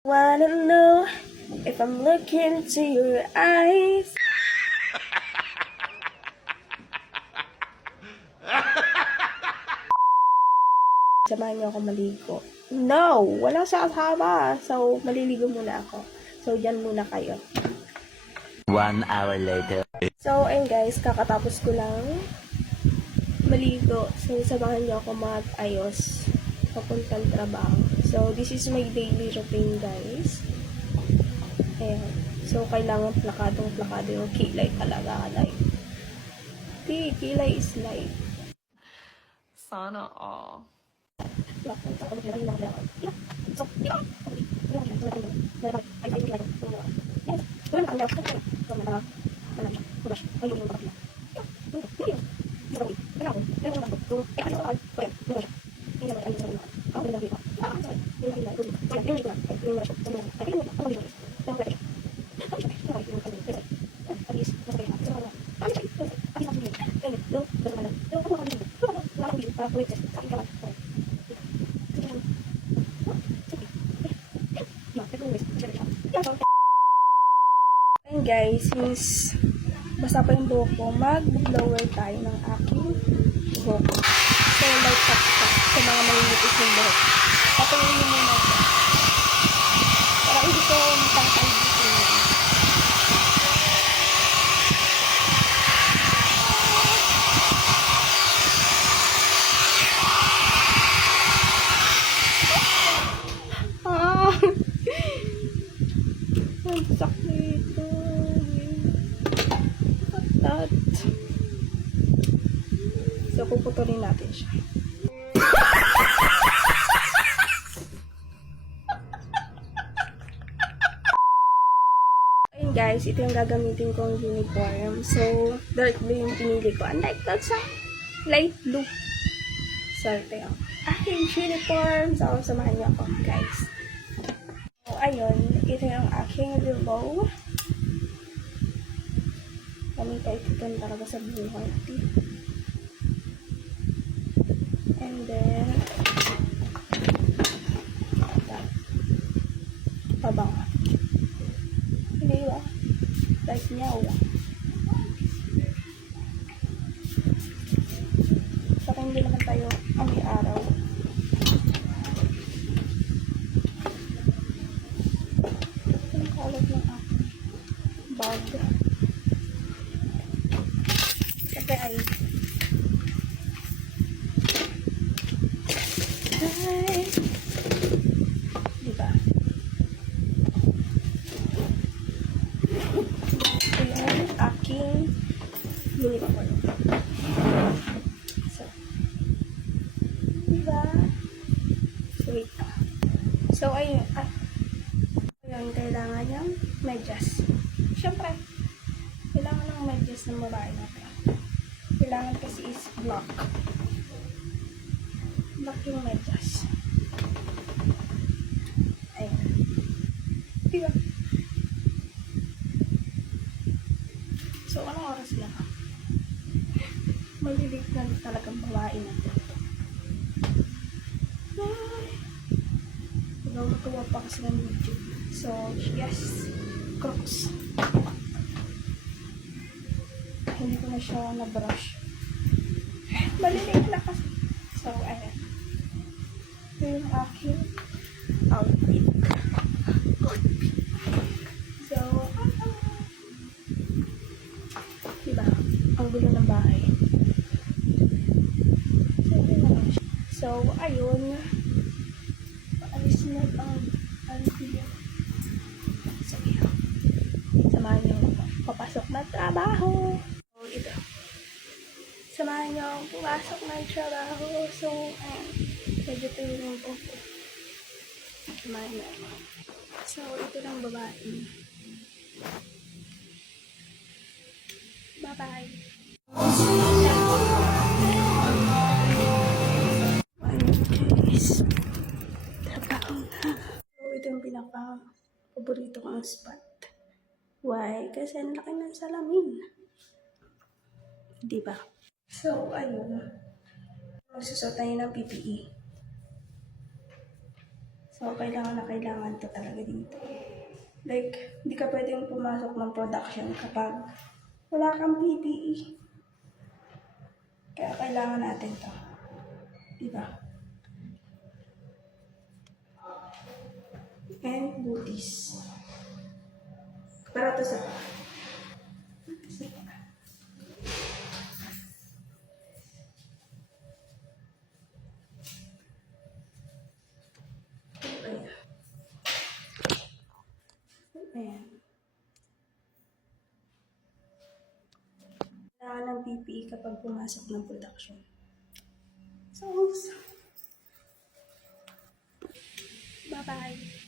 Wanna know if I'm looking into your eyes. Samahan niyo ako maligo. No! Walang kasama. So, maliligo muna ako. So, dyan muna kayo. 1 hour later. So, ayun guys, kakatapos ko lang maligo. So, samahan niyo ako mag-ayos papuntang trabaho. So, this is my daily routine guys. Ayan. So, kailangan plakadong-plakado yung kilay talaga. Like, kilay is like, Sana all. Ayun guys, since basta pa yung buhok ko, mag-blower tayo ng aking buhok. So, like tap-tap sa mga malinipis yung buhok. Patuloy mo muna ito. Para hindi ko matangkal dito yun. Ah! Ang sakit. That. So, puputulin natin siya. Ayun guys, ito yung gagamitin kong uniform. So, dark blue yung pinili ko. Unlike that sa light blue. So, ito yung aking uniform. So, samahan niyo ako guys. So, ayun. Ito yung aking remote. Kami kahit ito talaga sa buhay. And then, pabango. Hindi ba? Like nyaw. Saka hindi naman tayo amoy araw. Ang kalat ng aking bag. Kasi ay diba? Ito yung aking uniform. So, diba? So, wait. So, ayun. Ayun, kailangan yung medyas. Siyempre, kailangan ng medyas ng babae natin. Kailangan kasi is block. Block yung medyas. Ayun. Diba? So, anong oras lang? Malilig na talagang babae natin. Nagawagawa pa kasi ng video. So, yes. Crocs. Hindi ko na siya na-brush. Malilig na kasi. So, ayan. Ito yung aking outfit. So, diba? Ang gulo ng bahay. So, yun na lang siya. So, ayun. Paalis na ang video. So, yun. Samahan niyo ako. Papasok na trabaho. So, ito. Samahan niyo ako pumasok ng trabaho. So, ayan. Medyo tayo ng buko. Samahan niyo ako. So, ito lang babae. Bye-bye. Guys, trabaho na. So, ito yung pinaka-paborito kong spot. Why? Kasi ang laki ng salamin. Diba? So, ayun. Magsusot tayo ng PPE. So, kailangan na kailangan to talaga dito. Like, hindi ka pwedeng pumasok ng production kapag wala kang PPE. Kaya kailangan natin to. Diba? And booties. Para to sa pa. Sa pa. Ayan. Ayan. Kailangan ng PPE kapag pumasok ng production. So, bye-bye.